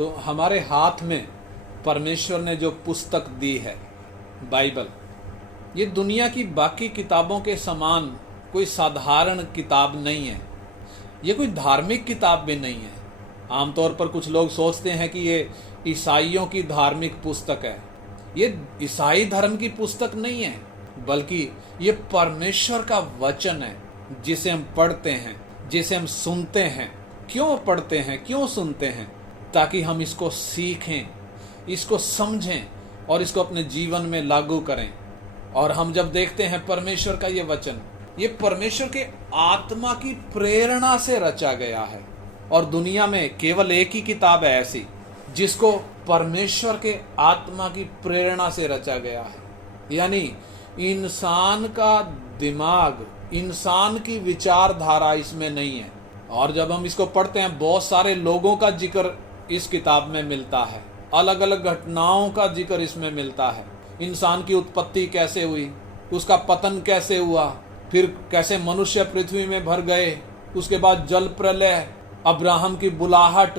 तो हमारे हाथ में परमेश्वर ने जो पुस्तक दी है बाइबल, ये दुनिया की बाकी किताबों के समान कोई साधारण किताब नहीं है। ये कोई धार्मिक किताब भी नहीं है। आमतौर पर कुछ लोग सोचते हैं कि ये ईसाइयों की धार्मिक पुस्तक है। ये ईसाई धर्म की पुस्तक नहीं है, बल्कि ये परमेश्वर का वचन है, जिसे हम पढ़ते हैं, जिसे हम सुनते हैं। क्यों पढ़ते हैं, क्यों सुनते हैं? ताकि हम इसको सीखें, इसको समझें और इसको अपने जीवन में लागू करें। और हम जब देखते हैं परमेश्वर का ये वचन, ये परमेश्वर के आत्मा की प्रेरणा से रचा गया है। और दुनिया में केवल एक ही किताब है ऐसी जिसको परमेश्वर के आत्मा की प्रेरणा से रचा गया है। यानी इंसान का दिमाग, इंसान की विचारधारा इसमें नहीं है। और जब हम इसको पढ़ते हैं, बहुत सारे लोगों का जिक्र इस किताब में मिलता है, अलग अलग घटनाओं का जिक्र इसमें मिलता है। इंसान की उत्पत्ति कैसे हुई, उसका पतन कैसे हुआ, फिर कैसे मनुष्य पृथ्वी में भर गए, उसके बाद जल प्रलय, अब्राहम की बुलाहट,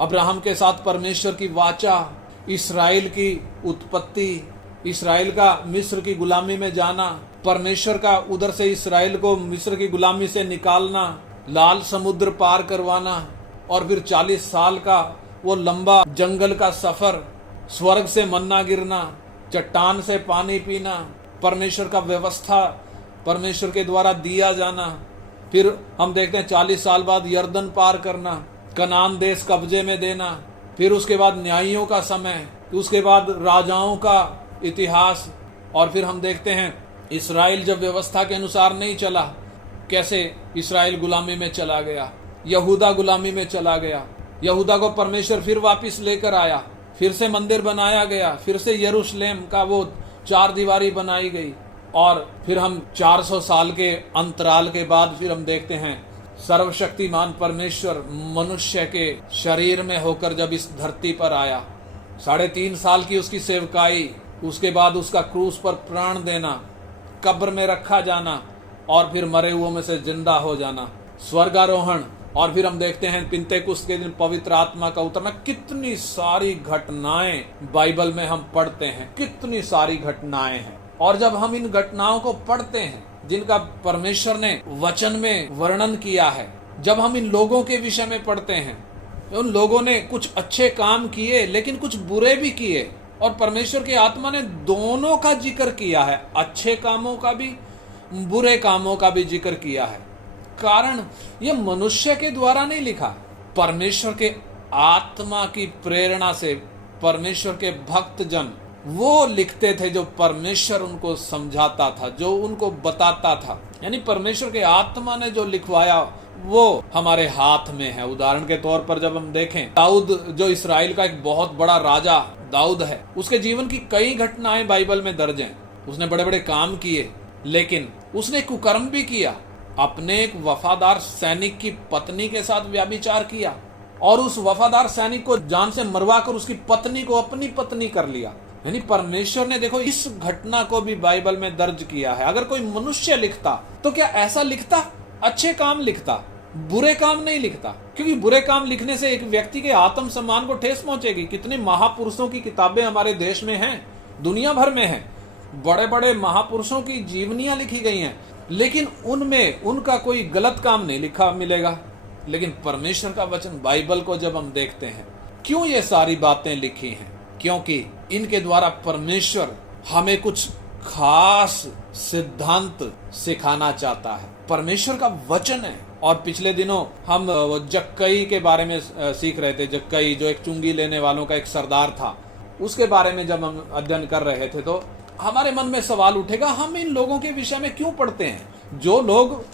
अब्राहम के साथ परमेश्वर की वाचा, इस्राएल की उत्पत्ति, इस्राएल का मिस्र की गुलामी में जाना, परमेश्वर का उधर से इस्राएल को मिस्र की गुलामी से निकालना, लाल समुद्र पार करवाना, और फिर 40 साल का वो लंबा जंगल का सफर, स्वर्ग से मन्ना गिरना, चट्टान से पानी पीना, परमेश्वर का व्यवस्था परमेश्वर के द्वारा दिया जाना, फिर हम देखते हैं 40 साल बाद यर्दन पार करना, कनान देश कब्जे में देना, फिर उसके बाद न्यायियों का समय, उसके बाद राजाओं का इतिहास, और फिर हम देखते हैं इस्राएल जब व्यवस्था के अनुसार नहीं चला, कैसे इस्राएल गुलामी में चला गया, यहूदा गुलामी में चला गया। यहूदा को परमेश्वर फिर वापस लेकर आया, फिर से मंदिर बनाया गया, फिर से यरूशलेम का वो 4 दीवारी बनाई गई। और फिर हम 400 साल के अंतराल के बाद फिर हम देखते हैं सर्वशक्तिमान परमेश्वर मनुष्य के शरीर में होकर जब इस धरती पर आया, 3.5 साल की उसकी सेवकाई, उसके बाद उसका क्रूस पर प्राण देना, कब्र में रखा जाना, और फिर मरे हुओं में से जिंदा हो जाना, स्वर्गारोहण, और फिर हम देखते हैं पिंतेकुस्त के दिन पवित्र आत्मा का उतरना। कितनी सारी घटनाएं बाइबल में हम पढ़ते हैं, कितनी सारी घटनाएं हैं। और जब हम इन घटनाओं को पढ़ते हैं जिनका परमेश्वर ने वचन में वर्णन किया है, जब हम इन लोगों के विषय में पढ़ते हैं, उन लोगों ने कुछ अच्छे काम किए लेकिन कुछ बुरे भी किए, और परमेश्वर की आत्मा ने दोनों का जिक्र किया है, अच्छे कामों का भी, बुरे कामों का भी जिक्र किया है। कारण ये मनुष्य के द्वारा नहीं लिखा, परमेश्वर के आत्मा की प्रेरणा से परमेश्वर के भक्त जन वो लिखते थे, जो परमेश्वर उनको समझाता था, जो उनको बताता था। यानी परमेश्वर के आत्मा ने जो लिखवाया वो हमारे हाथ में है। उदाहरण के तौर पर जब हम देखें, दाऊद जो इस्राएल का एक बहुत बड़ा राजा दाऊद है, उसके जीवन की कई घटनाएं बाइबल में दर्ज हैं। उसने बड़े बड़े काम किए, लेकिन उसने कुकर्म भी किया। अपने एक वफादार सैनिक की पत्नी के साथ व्यभिचार किया, और उस वफादार सैनिक को जान से मरवाकर उसकी पत्नी को अपनी पत्नी कर लिया। यानी परमेश्वर ने देखो इस घटना को भी बाइबल में दर्ज किया है। अगर कोई मनुष्य लिखता तो क्या ऐसा लिखता? अच्छे काम लिखता, बुरे काम नहीं लिखता, क्योंकि बुरे काम लिखने से एक व्यक्ति के आत्म सम्मान को ठेस पहुंचेगी। कितने महापुरुषों की किताबें हमारे देश में हैं, दुनिया भर में हैं, बड़े बड़े महापुरुषों की जीवनियां लिखी गई हैं, लेकिन उनमें उनका कोई गलत काम नहीं लिखा मिलेगा। लेकिन परमेश्वर का वचन बाइबल को जब हम देखते हैं, क्यों ये सारी बातें लिखी हैं? क्योंकि इनके द्वारा परमेश्वर हमें कुछ खास सिद्धांत सिखाना चाहता है। परमेश्वर का वचन है। और पिछले दिनों हम जक्कई के बारे में सीख रहे थे। जक्कई जो एक चुंगी लेने वालों का एक सरदार था, उसके बारे में जब हम अध्ययन कर रहे थे, तो हमारे मन में सवाल उठेगा, हम इन लोगों के विषय में क्यों पढ़ते हैं? जो लोग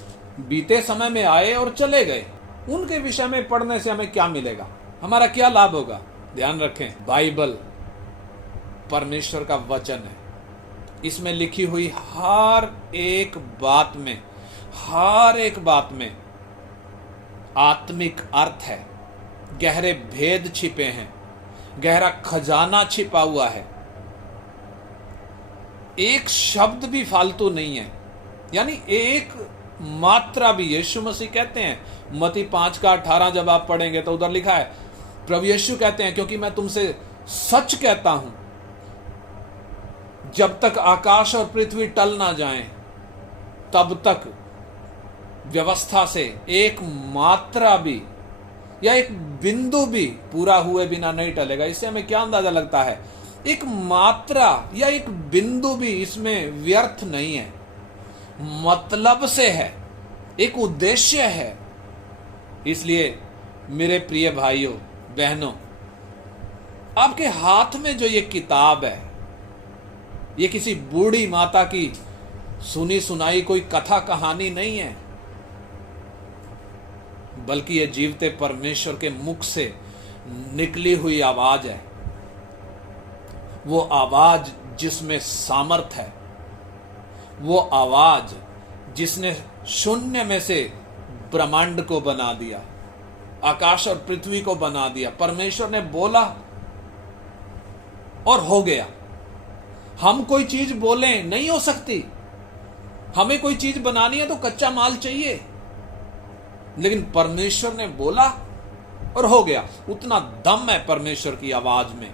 बीते समय में आए और चले गए, उनके विषय में पढ़ने से हमें क्या मिलेगा? हमारा क्या लाभ होगा? ध्यान रखें, बाइबल परमेश्वर का वचन है। इसमें लिखी हुई हर एक बात में आत्मिक अर्थ है, गहरे भेद छिपे हैं, गहरा खजाना छिपा हुआ है। एक शब्द भी फालतू नहीं है। यानी एक मात्रा भी, यीशु मसीह कहते हैं मत्ती 5 का 18 जब आप पढ़ेंगे तो उधर लिखा है, प्रभु यीशु कहते हैं, क्योंकि मैं तुमसे सच कहता हूं, जब तक आकाश और पृथ्वी टल ना जाएं, तब तक व्यवस्था से एक मात्रा भी या एक बिंदु भी पूरा हुए बिना नहीं टलेगा। इससे हमें क्या अंदाजा लगता है? एक मात्रा या एक बिंदु भी इसमें व्यर्थ नहीं है, मतलब से है, एक उद्देश्य है। इसलिए मेरे प्रिय भाइयों बहनों, आपके हाथ में जो ये किताब है, ये किसी बूढ़ी माता की सुनी सुनाई कोई कथा कहानी नहीं है, बल्कि ये जीवते परमेश्वर के मुख से निकली हुई आवाज है। वो आवाज जिसमें सामर्थ है, वो आवाज जिसने शून्य में से ब्रह्मांड को बना दिया, आकाश और पृथ्वी को बना दिया। परमेश्वर ने बोला और हो गया। हम कोई चीज बोलें नहीं हो सकती, हमें कोई चीज बनानी है तो कच्चा माल चाहिए, लेकिन परमेश्वर ने बोला और हो गया। उतना दम है परमेश्वर की आवाज में,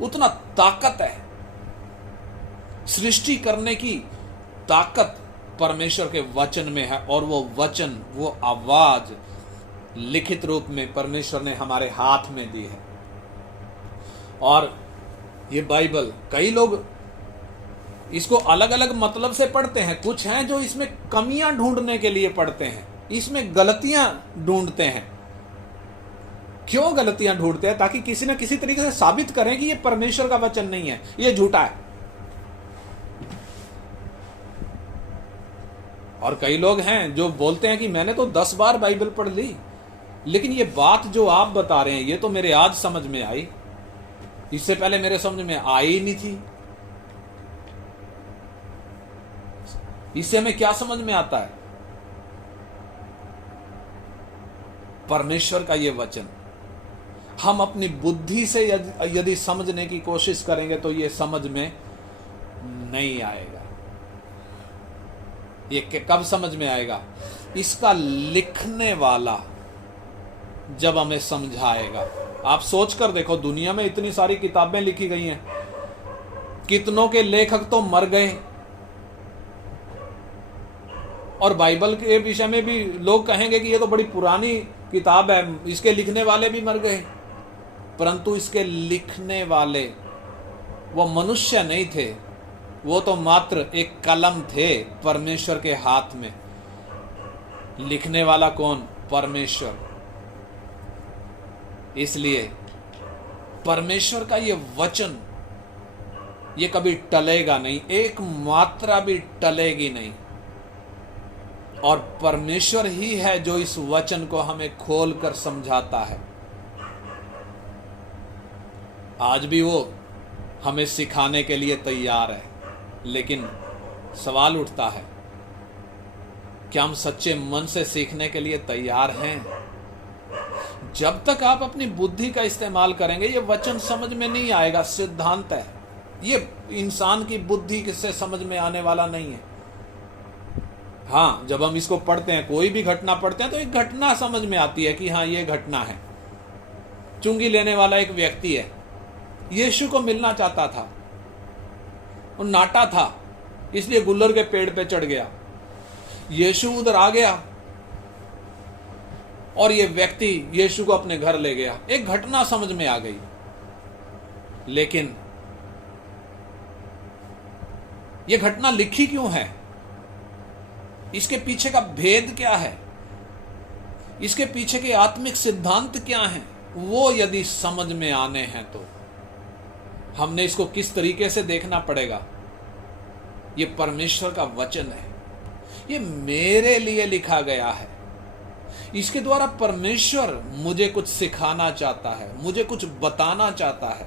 उतना ताकत है, सृष्टि करने की ताकत परमेश्वर के वचन में है। और वो वचन, वो आवाज लिखित रूप में परमेश्वर ने हमारे हाथ में दी है। और ये बाइबल, कई लोग इसको अलग अलग मतलब से पढ़ते हैं। कुछ हैं जो इसमें कमियां ढूंढने के लिए पढ़ते हैं, इसमें गलतियां ढूंढते हैं। क्यों गलतियां ढूंढते हैं? ताकि किसी न किसी तरीके से साबित करें कि ये परमेश्वर का वचन नहीं है, ये झूठा है। और कई लोग हैं जो बोलते हैं कि मैंने तो 10 बार बाइबल पढ़ ली, लेकिन ये बात जो आप बता रहे हैं ये तो मेरे आज समझ में आई, इससे पहले मेरे समझ में आई ही नहीं थी। इससे हमें क्या समझ में आता है? परमेश्वर का ये वचन हम अपनी बुद्धि से यदि समझने की कोशिश करेंगे तो ये समझ में नहीं आएगा। ये कब समझ में आएगा? इसका लिखने वाला जब हमें समझाएगा। आप सोच कर देखो, दुनिया में इतनी सारी किताबें लिखी गई हैं, कितनों के लेखक तो मर गए, और बाइबल के विषय में भी लोग कहेंगे कि ये तो बड़ी पुरानी किताब है, इसके लिखने वाले भी मर गए। परंतु इसके लिखने वाले वो मनुष्य नहीं थे, वो तो मात्र एक कलम थे परमेश्वर के हाथ में। लिखने वाला कौन? परमेश्वर। इसलिए परमेश्वर का ये वचन ये कभी टलेगा नहीं, एक मात्रा भी टलेगी नहीं। और परमेश्वर ही है जो इस वचन को हमें खोल कर समझाता है। आज भी वो हमें सिखाने के लिए तैयार है, लेकिन सवाल उठता है, क्या हम सच्चे मन से सीखने के लिए तैयार हैं? जब तक आप अपनी बुद्धि का इस्तेमाल करेंगे ये वचन समझ में नहीं आएगा। सिद्धांत है, ये इंसान की बुद्धि से समझ में आने वाला नहीं है। हाँ, जब हम इसको पढ़ते हैं, कोई भी घटना पढ़ते हैं, तो एक घटना समझ में आती है कि हाँ ये घटना है। चुंगी लेने वाला एक व्यक्ति है, यीशु को मिलना चाहता था, वो नाटा था, इसलिए गुल्लर के पेड़ पे चढ़ गया। यीशु उधर आ गया और ये व्यक्ति यीशु को अपने घर ले गया। एक घटना समझ में आ गई, लेकिन ये घटना लिखी क्यों है? इसके पीछे का भेद क्या है? इसके पीछे के आत्मिक सिद्धांत क्या हैं? वो यदि समझ में आने हैं तो हमने इसको किस तरीके से देखना पड़ेगा। ये परमेश्वर का वचन है, ये मेरे लिए लिखा गया है। इसके द्वारा परमेश्वर मुझे कुछ सिखाना चाहता है, मुझे कुछ बताना चाहता है।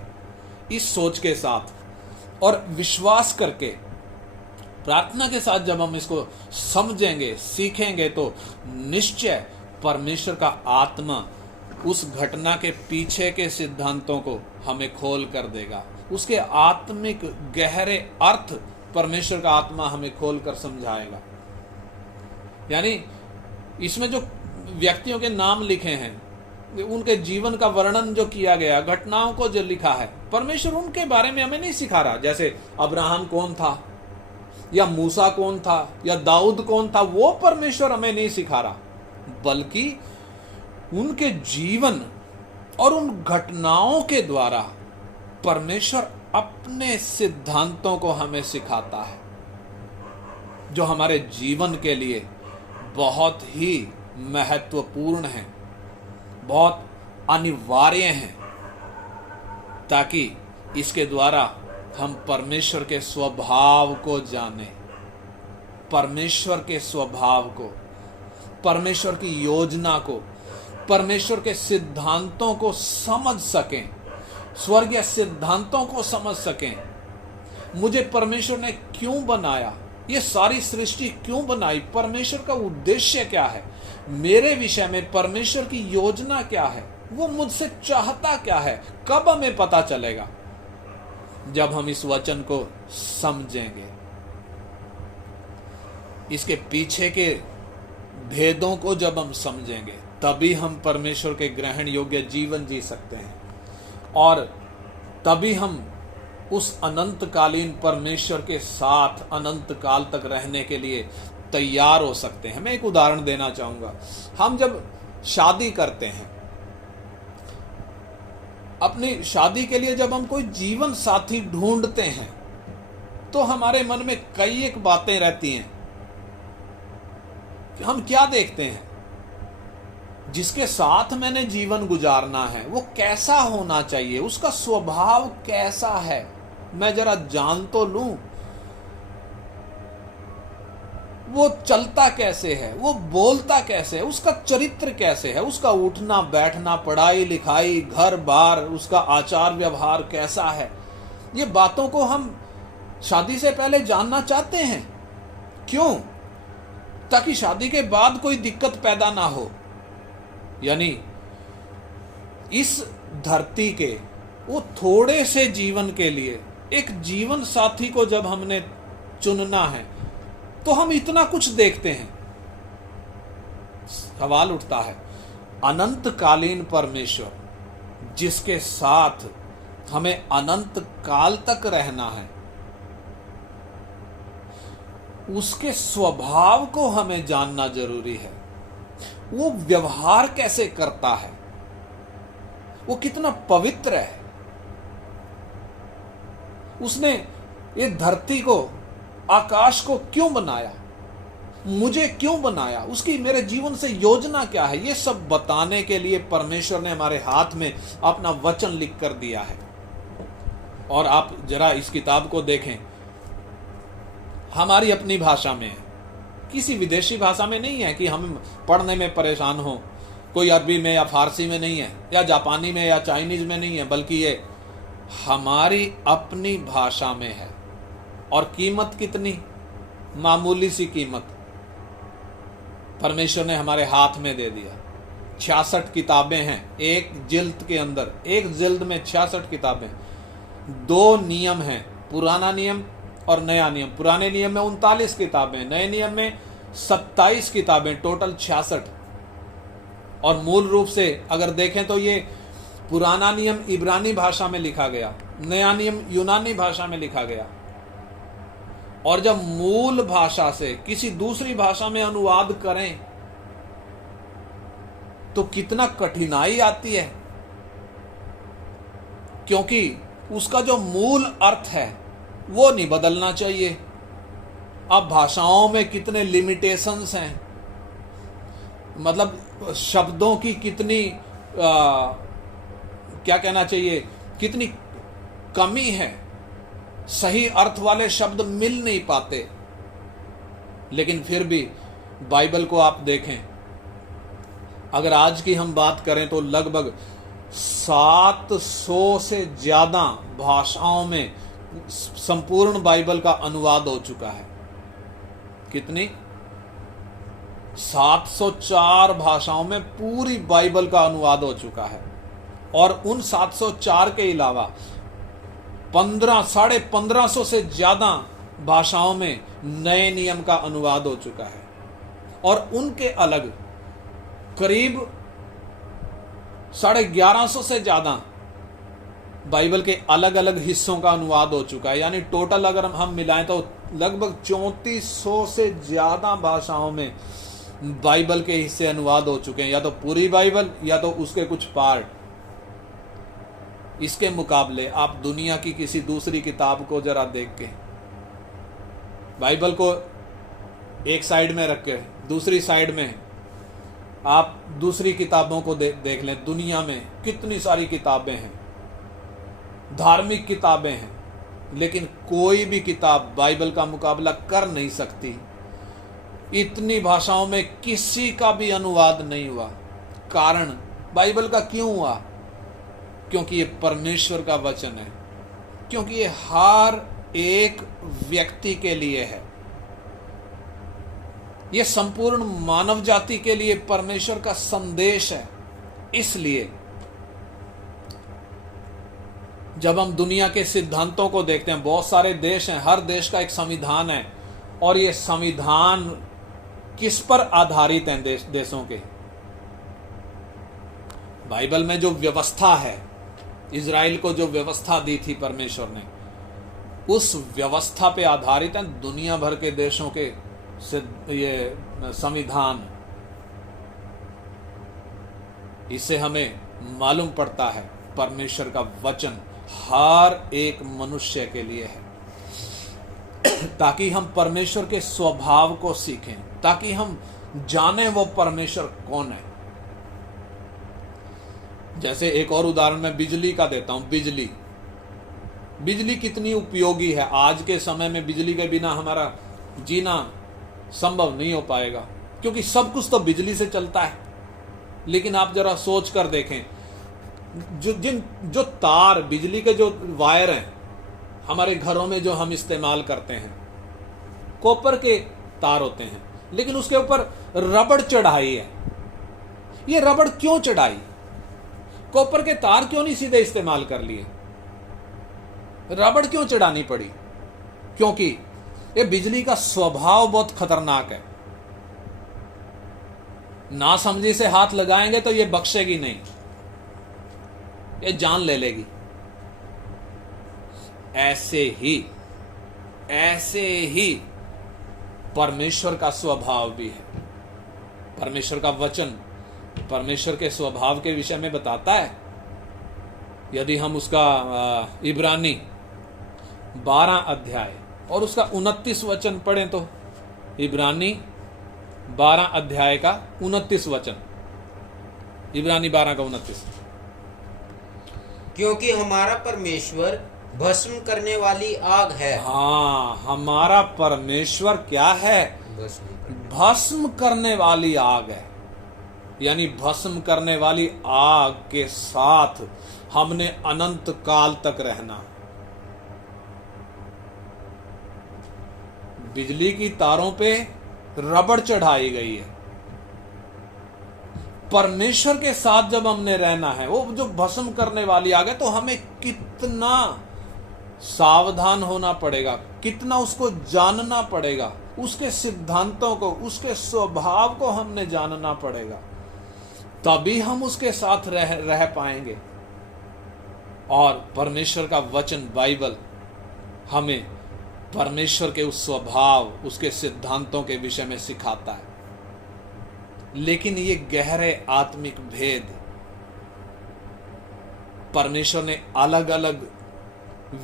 इस सोच के साथ और विश्वास करके, प्रार्थना के साथ जब हम इसको समझेंगे, सीखेंगे, तो निश्चय परमेश्वर का आत्मा उस घटना के पीछे के सिद्धांतों को हमें खोल कर देगा। उसके आत्मिक गहरे अर्थ परमेश्वर का आत्मा हमें खोल कर समझाएगा। यानी इसमें जो व्यक्तियों के नाम लिखे हैं उनके जीवन का वर्णन जो किया गया, घटनाओं को जो लिखा है, परमेश्वर उनके बारे में हमें नहीं सिखा रहा। जैसे अब्राहम कौन था, या मूसा कौन था, या दाऊद कौन था, वो परमेश्वर हमें नहीं सिखा रहा, बल्कि उनके जीवन और उन घटनाओं के द्वारा परमेश्वर अपने सिद्धांतों को हमें सिखाता है, जो हमारे जीवन के लिए बहुत ही महत्वपूर्ण हैं, बहुत अनिवार्य हैं, ताकि इसके द्वारा हम परमेश्वर के स्वभाव को जानें, परमेश्वर के स्वभाव को, परमेश्वर की योजना को, परमेश्वर के सिद्धांतों को समझ सकें, स्वर्गीय सिद्धांतों को समझ सकें। मुझे परमेश्वर ने क्यों बनाया, ये सारी सृष्टि क्यों बनाई, परमेश्वर का उद्देश्य क्या है, मेरे विषय में परमेश्वर की योजना क्या है, वो मुझसे चाहता क्या है, कब हमें पता चलेगा? जब हम इस वचन को समझेंगे, इसके पीछे के भेदों को जब हम समझेंगे, तभी हम परमेश्वर के ग्रहण योग्य जीवन जी सकते हैं, और तभी हम उस अनंतकालीन परमेश्वर के साथ अनंत काल तक रहने के लिए तैयार हो सकते हैं। मैं एक उदाहरण देना चाहूंगा। हम जब शादी करते हैं, अपनी शादी के लिए जब हम कोई जीवन साथी ढूंढते हैं, तो हमारे मन में कई एक बातें रहती हैं। हम क्या देखते हैं? जिसके साथ मैंने जीवन गुजारना है वो कैसा होना चाहिए, उसका स्वभाव कैसा है, मैं जरा जान तो लूं, वो चलता कैसे है, वो बोलता कैसे है, उसका चरित्र कैसे है, उसका उठना बैठना, पढ़ाई लिखाई, घर बार, उसका आचार व्यवहार कैसा है। ये बातों को हम शादी से पहले जानना चाहते हैं। क्यों? ताकि शादी के बाद कोई दिक्कत पैदा ना हो। यानी इस धरती के वो थोड़े से जीवन के लिए एक जीवन साथी को जब हमने चुनना है, तो हम इतना कुछ देखते हैं। सवाल उठता है, अनंतकालीन परमेश्वर जिसके साथ हमें अनंत काल तक रहना है, उसके स्वभाव को हमें जानना जरूरी है। वो व्यवहार कैसे करता है, वो कितना पवित्र है, उसने ये धरती को, आकाश को क्यों बनाया, मुझे क्यों बनाया, उसकी मेरे जीवन से योजना क्या है, ये सब बताने के लिए परमेश्वर ने हमारे हाथ में अपना वचन लिख कर दिया है। और आप जरा इस किताब को देखें, हमारी अपनी भाषा में है, किसी विदेशी भाषा में नहीं है कि हम पढ़ने में परेशान हो, कोई अरबी में या फारसी में नहीं है, या जापानी में या चाइनीज में नहीं है, बल्कि ये हमारी अपनी भाषा में है। और कीमत कितनी, मामूली सी कीमत परमेश्वर ने हमारे हाथ में दे दिया। 66 किताबें हैं एक जिल्द के अंदर, एक जिल्द में 66 किताबें, 2 नियम हैं, पुराना नियम और नया नियम। पुराने नियम में 39 किताबें, नए नियम में 27 किताबें, टोटल 66। और मूल रूप से अगर देखें तो ये पुराना नियम इब्रानी भाषा में लिखा गया, नया नियम यूनानी भाषा में लिखा गया। और जब मूल भाषा से किसी दूसरी भाषा में अनुवाद करें तो कितना कठिनाई आती है, क्योंकि उसका जो मूल अर्थ है वो नहीं बदलना चाहिए। अब भाषाओं में कितने लिमिटेशंस हैं, मतलब शब्दों की कितनी क्या कहना चाहिए, कितनी कमी है, सही अर्थ वाले शब्द मिल नहीं पाते। लेकिन फिर भी बाइबल को आप देखें, अगर आज की हम बात करें तो लगभग 700 से ज्यादा भाषाओं में संपूर्ण बाइबल का अनुवाद हो चुका है। कितनी? 704 भाषाओं में पूरी बाइबल का अनुवाद हो चुका है। और उन 704 के अलावा 1500 से ज्यादा भाषाओं में नए नियम का अनुवाद हो चुका है। और उनके अलग करीब 1150 से ज्यादा बाइबल के अलग अलग हिस्सों का अनुवाद हो चुका है। यानी टोटल अगर हम मिलाएं तो लगभग 3400 से ज्यादा भाषाओं में बाइबल के हिस्से अनुवाद हो चुके हैं, या तो पूरी बाइबल या तो उसके कुछ पार्ट। इसके मुकाबले आप दुनिया की किसी दूसरी किताब को जरा देख के, बाइबल को एक साइड में रख के दूसरी साइड में आप दूसरी किताबों को देख लें। दुनिया में कितनी सारी किताबें हैं, धार्मिक किताबें हैं, लेकिन कोई भी किताब बाइबल का मुकाबला कर नहीं सकती। इतनी भाषाओं में किसी का भी अनुवाद नहीं हुआ। कारण बाइबल का क्यों हुआ? क्योंकि ये परमेश्वर का वचन है, क्योंकि ये हर एक व्यक्ति के लिए है, ये संपूर्ण मानव जाति के लिए परमेश्वर का संदेश है। इसलिए जब हम दुनिया के सिद्धांतों को देखते हैं, बहुत सारे देश हैं, हर देश का एक संविधान है, और ये संविधान किस पर आधारित हैं? देशों के। बाइबल में जो व्यवस्था है, इजराइल को जो व्यवस्था दी थी परमेश्वर ने, उस व्यवस्था पे आधारित है दुनिया भर के देशों के ये संविधान। इससे हमें मालूम पड़ता है परमेश्वर का वचन हर एक मनुष्य के लिए है, ताकि हम परमेश्वर के स्वभाव को सीखें, ताकि हम जाने वो परमेश्वर कौन है। जैसे एक और उदाहरण मैं बिजली का देता हूं। बिजली कितनी उपयोगी है। आज के समय में बिजली के बिना हमारा जीना संभव नहीं हो पाएगा, क्योंकि सब कुछ तो बिजली से चलता है। लेकिन आप जरा सोच कर देखें, जो तार, बिजली के जो वायर हैं हमारे घरों में जो हम इस्तेमाल करते हैं, कॉपर के तार होते हैं, लेकिन उसके ऊपर रबड़ चढ़ाई है। ये रबड़ क्यों चढ़ाई? कॉपर के तार क्यों नहीं सीधे इस्तेमाल कर लिए? रबड़ क्यों चढ़ानी पड़ी? क्योंकि ये बिजली का स्वभाव बहुत खतरनाक है। ना समझी से हाथ लगाएंगे तो ये बख्शेगी नहीं, ये जान ले लेगी। ऐसे ही परमेश्वर का स्वभाव भी है। परमेश्वर का वचन परमेश्वर के स्वभाव के विषय में बताता है। यदि हम उसका इब्रानी 12 अध्याय और उसका 29 वचन पढ़ें तो इब्रानी 12 अध्याय का 29 वचन, इब्रानी 12 का 29। क्योंकि हमारा परमेश्वर भस्म करने वाली आग है। हाँ, हमारा परमेश्वर क्या है? भस्म करने वाली आग है। यानी भस्म करने वाली आग के साथ हमने अनंत काल तक रहना। बिजली की तारों पे रबड़ चढ़ाई गई है। परमेश्वर के साथ जब हमने रहना है, वो जो भस्म करने वाली आग है, तो हमें कितना सावधान होना पड़ेगा, कितना उसको जानना पड़ेगा, उसके सिद्धांतों को, उसके स्वभाव को हमने जानना पड़ेगा, तभी हम उसके साथ रह पाएंगे। और परमेश्वर का वचन बाइबल हमें परमेश्वर के उस स्वभाव, उसके सिद्धांतों के विषय में सिखाता है। लेकिन ये गहरे आत्मिक भेद परमेश्वर ने अलग अलग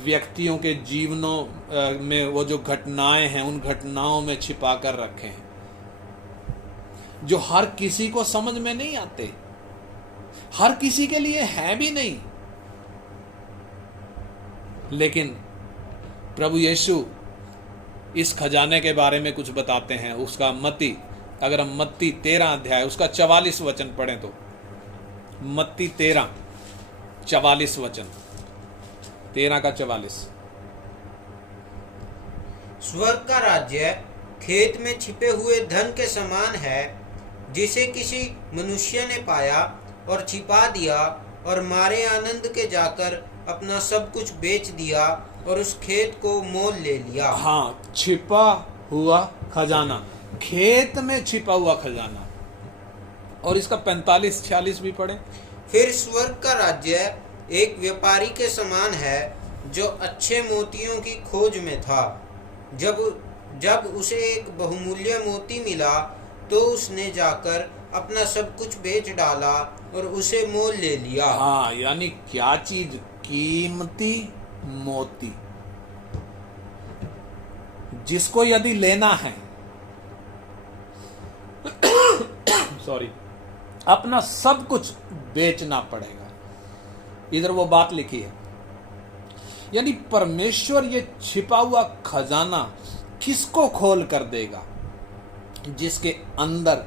व्यक्तियों के जीवनों में वो जो घटनाएं हैं, उन घटनाओं में छिपा कर रखे हैं, जो हर किसी को समझ में नहीं आते, हर किसी के लिए है भी नहीं। लेकिन प्रभु यीशु इस खजाने के बारे में कुछ बताते हैं। उसका मत्ती, अगर हम मत्ती 13 अध्याय उसका 44 वचन पढ़ें तो मत्ती 13 44 वचन, 13 का 44। स्वर्ग का राज्य खेत में छिपे हुए धन के समान है, जिसे किसी मनुष्य ने पाया और छिपा दिया, और मारे आनंद के जाकर अपना सब कुछ बेच दिया और उस खेत को मोल ले लिया। हाँ, छिपा हुआ खजाना, खेत में छिपा हुआ खजाना। और इसका 45-46 भी पढ़े। फिर स्वर्ग का राज्य एक व्यापारी के समान है जो अच्छे मोतियों की खोज में था। जब उसे एक बहुमूल्य मोती मिला तो उसने जाकर अपना सब कुछ बेच डाला और उसे मोल ले लिया। हाँ, यानी क्या चीज? कीमती मोती, जिसको यदि लेना है सॉरी, अपना सब कुछ बेचना पड़ेगा। इधर वो बात लिखी है, यानी परमेश्वर ये छिपा हुआ खजाना किसको खोल कर देगा? जिसके अंदर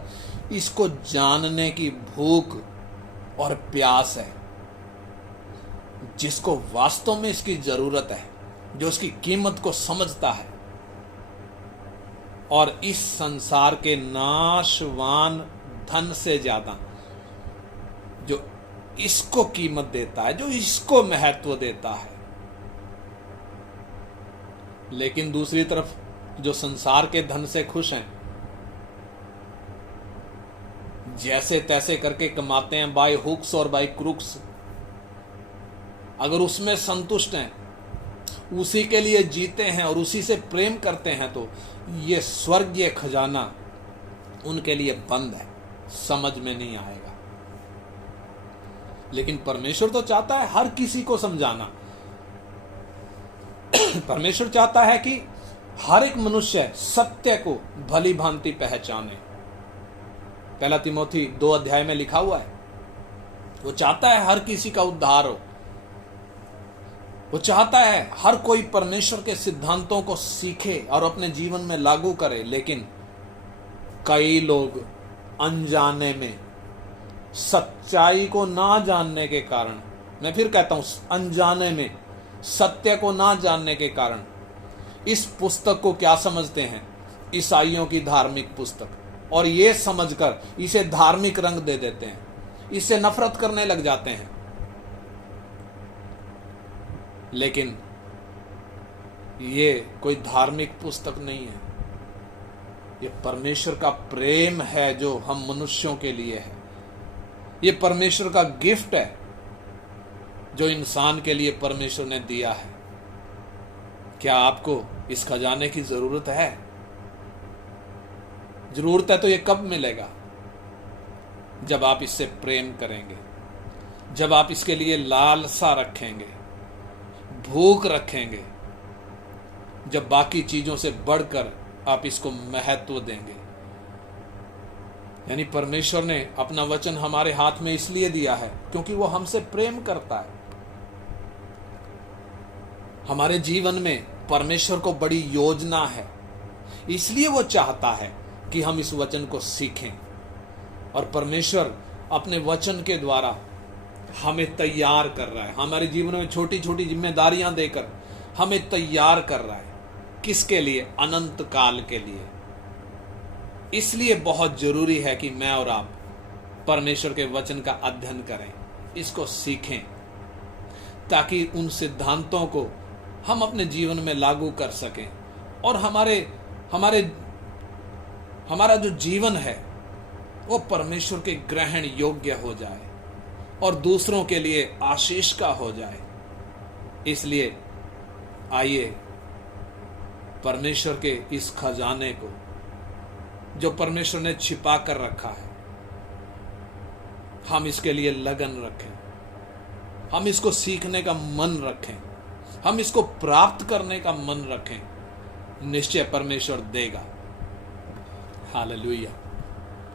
इसको जानने की भूख और प्यास है, जिसको वास्तव में इसकी जरूरत है, जो इसकी कीमत को समझता है और इस संसार के नाशवान धन से ज्यादा जो इसको कीमत देता है, जो इसको महत्व देता है। लेकिन दूसरी तरफ जो संसार के धन से खुश हैं, जैसे तैसे करके कमाते हैं बाय हुक्स और बाय क्रुक्स, अगर उसमें संतुष्ट हैं, उसी के लिए जीते हैं और उसी से प्रेम करते हैं, तो ये स्वर्गीय खजाना उनके लिए बंद है, समझ में नहीं आएगा। लेकिन परमेश्वर तो चाहता है हर किसी को समझाना। परमेश्वर चाहता है कि हर एक मनुष्य सत्य को भली भांति पहचाने। 1 तिमोथी 2 अध्याय में लिखा हुआ है, वो चाहता है हर किसी का उद्धार हो। वो चाहता है हर कोई परमेश्वर के सिद्धांतों को सीखे और अपने जीवन में लागू करे। लेकिन कई लोग अनजाने में, सच्चाई को ना जानने के कारण, मैं फिर कहता हूं अनजाने में, सत्य को ना जानने के कारण इस पुस्तक को क्या समझते हैं? ईसाइयों की धार्मिक पुस्तक, और ये समझकर इसे धार्मिक रंग दे देते हैं, इससे नफरत करने लग जाते हैं। लेकिन ये कोई धार्मिक पुस्तक नहीं है, ये परमेश्वर का प्रेम है जो हम मनुष्यों के लिए है। ये परमेश्वर का गिफ्ट है जो इंसान के लिए परमेश्वर ने दिया है। क्या आपको इस खजाने की जरूरत है? जरूरत है तो ये कब मिलेगा? जब आप इससे प्रेम करेंगे, जब आप इसके लिए लालसा रखेंगे, भूख रखेंगे, जब बाकी चीजों से बढ़कर आप इसको महत्व देंगे। यानी परमेश्वर ने अपना वचन हमारे हाथ में इसलिए दिया है क्योंकि वो हमसे प्रेम करता है। हमारे जीवन में परमेश्वर को बड़ी योजना है, इसलिए वो चाहता है कि हम इस वचन को सीखें। और परमेश्वर अपने वचन के द्वारा हमें तैयार कर रहा है, हमारे जीवन में छोटी छोटी जिम्मेदारियां देकर हमें तैयार कर रहा है। किसके लिए? अनंत काल के लिए। इसलिए बहुत जरूरी है कि मैं और आप परमेश्वर के वचन का अध्ययन करें, इसको सीखें, ताकि उन सिद्धांतों को हम अपने जीवन में लागू कर सकें और हमारा जो जीवन है वो परमेश्वर के ग्रहण योग्य हो जाए और दूसरों के लिए आशीष का हो जाए। इसलिए आइए परमेश्वर के इस खजाने को जो परमेश्वर ने छिपा कर रखा है, हम इसके लिए लगन रखें, हम इसको सीखने का मन रखें, हम इसको प्राप्त करने का मन रखें। निश्चय परमेश्वर देगा। हालेलुया।